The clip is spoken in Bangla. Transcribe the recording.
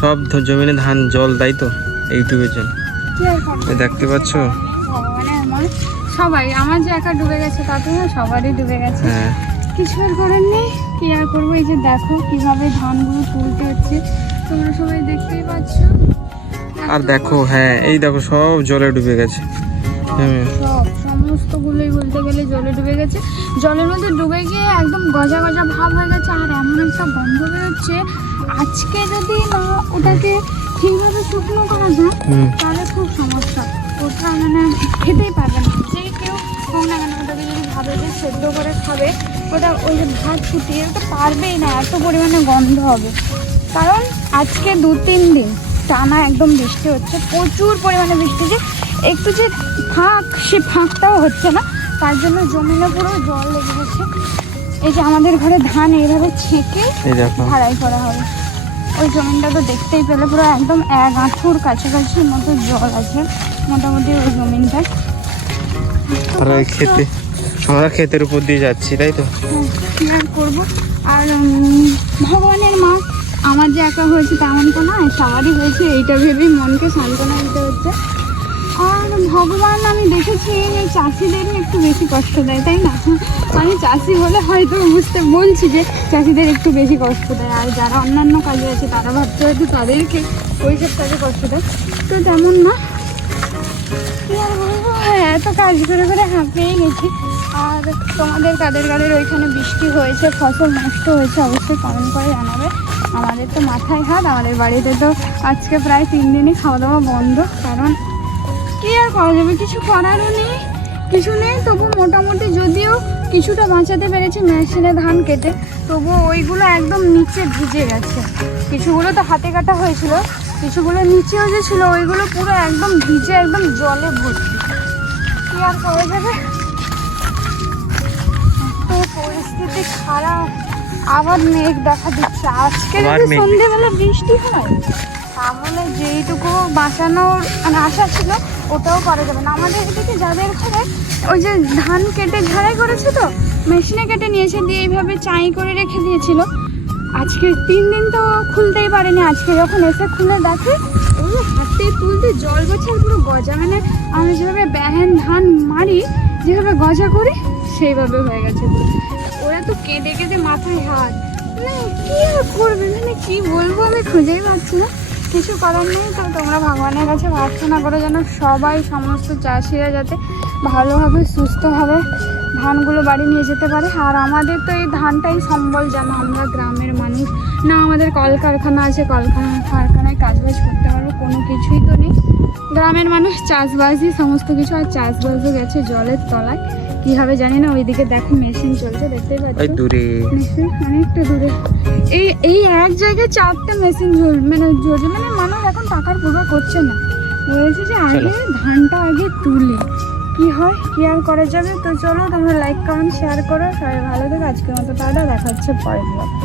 সব জমিনে ধান জল দেয় তো ইউটিউবের জন্য দেখতে পাচ্ছ। সবাই আমার যে একা ডুবে গেছে তাতে সবারই ডুবে গেছে। হ্যাঁ কিছু আর করার নেই, কি আর করবো। এই যে দেখো কিভাবে ধানগুলো তুলতে হচ্ছে, তোমরা সবাই দেখতেই পাচ্ছ। আর দেখো হ্যাঁ এই দেখো সব জলে ডুবে গেছে। সব সমস্তগুলোই বলতে গেলে জলে ডুবে গেছে। জলের মধ্যে ডুবে গিয়ে একদম গজা গজা ভাব হয়ে গেছে, আর এমন একটা গন্ধ বেরোচ্ছে। আজকে যদি না ওটাকে ঠিকভাবে শুকনো করা যায় তাহলে খুব সমস্যা। ওটা মানে খেতেই পারবে না, যে কেউ হোক না কেন ওটাকে যদি ভাবে যে সেদ্ধ করে খাবে, ওটা ওই যে ভাত ফুটিয়ে ওটা পারবেই না, এত পরিমাণে গন্ধ হবে। কারণ আজকে 2-3 দিন টানা একদম বৃষ্টি হচ্ছে, প্রচুর পরিমাণে বৃষ্টি। যে একটু যে ফাঁক, সে ফাঁকটাও হচ্ছে না, তার জন্য জমিনে পুরো জল লেগে গেছে। এই যে আমাদের ঘরে ধান এইভাবে ছেঁকে ঝাড়াই করা হবে। ওই জমিনটা তো দেখতেই পেলে পুরো একদম 1 হাঁটুর কাছাকাছি মতো জল আছে মোটামুটি ওই জমিনটায়। আর খেতে আমরা ক্ষেতের উপর দিয়ে যাচ্ছি, তাই তো। কি আর করবো। আর ভগবানের মা আমার যে একা হয়েছে তেমন তো নয়, সবারই হয়েছে, এইটা ভেবেই মনকে সান্ত্বনা দিতে হচ্ছে। আর ভগবান আমি দেখেছি এই চাষিদেরই একটু বেশি কষ্ট দেয়, তাই না? আমি চাষি হলে হয়তো বলছি যে চাষিদের একটু বেশি কষ্ট দেয়, আর যারা অন্যান্য কাজে আছে তারা ভাবতে হয়তো তাদেরকে ওই সব কাজে কষ্ট দেয়, তো তেমন না। কি আর বলবো, এত কাজ করে করে হাঁপিয়েই গেছি। আর তোমাদের কাদের কাদের ওইখানে বৃষ্টি হয়েছে, ফসল নষ্ট হয়েছে, অবশ্যই কমেন্ট করে জানাবে। আমাদের তো মাথায় হাত, আমাদের বাড়িতে তো আজকে প্রায় 3 দিনই খাওয়া দাওয়া বন্ধ। কারণ কি আর করা যাবে, কিছু করারও নেই, কিছু নেই। তবু মোটামুটি যদিও কিছুটা বাঁচাতে পেরেছি মেশিনে ধান কেটে, তবুও ওইগুলো একদম নিচে ভিজে গেছে। কিছুগুলো তো হাতে কাটা হয়েছিল, কিছুগুলো নিচেও যে ছিল ওইগুলো পুরো একদম ভিজে একদম জলে ভর্তি। কি আর করা যাবে, তো পরিস্থিতি খারাপ। আবার মেঘ দেখা দিচ্ছে, আজকে যদি সন্ধ্যেবেলা বৃষ্টি হয় তাহলে যেইটুকু বাঁচানোর মানে আশা ছিল ওটাও করা যাবে না। আমাদের এদিকে যাদের ঘরে ওই যে ধান কেটে ঝাড়াই করেছে, তো মেশিনে কেটে নিয়েছে, দিয়ে এইভাবে চাই করে রেখে দিয়েছিল। আজকে 3 দিন তো খুলতেই পারেনি। আজকে যখন এসে খুলে দেখে ওগুলো হাতে তুলতে জল গছে পুরো গজা, মানে আমি যেভাবে ব্যাহেন ধান মারি যেভাবে গজা করি সেইভাবে হয়ে গেছে পুরো। ওরা তো কেটে কেটে মাথায় হাত, মানে কি আর করবে, মানে কি বলবো আমি খুঁজেই পাচ্ছি না। কিছু করার নেই। তো তোমরা ভগবানের কাছে প্রার্থনা করো যেন সবাই, সমস্ত চাষিরা যাতে ভালোভাবে সুস্থভাবে ধানগুলো বাড়ি নিয়ে যেতে পারে। আর আমাদের তো এই ধানটাই সম্বল, যেন আমরা গ্রামের মানুষ না, আমাদের কলকারখানা আছে, কারখানায় কাজবাজ করতে পারবো, কোনো কিছুই তো নেই। গ্রামের মানুষ চাষবাসই সমস্ত কিছু, আর চাষবাসও গেছে জলের তলায়। কি হবে জানি না। ওইদিকে দেখো মেশিন চলছে, দেখতেই পাচ্ছ মেশিন অনেকটা দূরে। এই এক জায়গায় 4টা মেশিন ঝরছে, মানে মানুষ এখন টাকার পুরো করছে না, বলেছে যে আগে ধানটা আগে তুলি, কি হয় কি আর করা যাবে। তো চলো তোমরা লাইক কমেন্ট শেয়ার করো, সবাই ভালো থেকো। আজকের মতো টাটা, দেখা হচ্ছে পরের ব্লগে।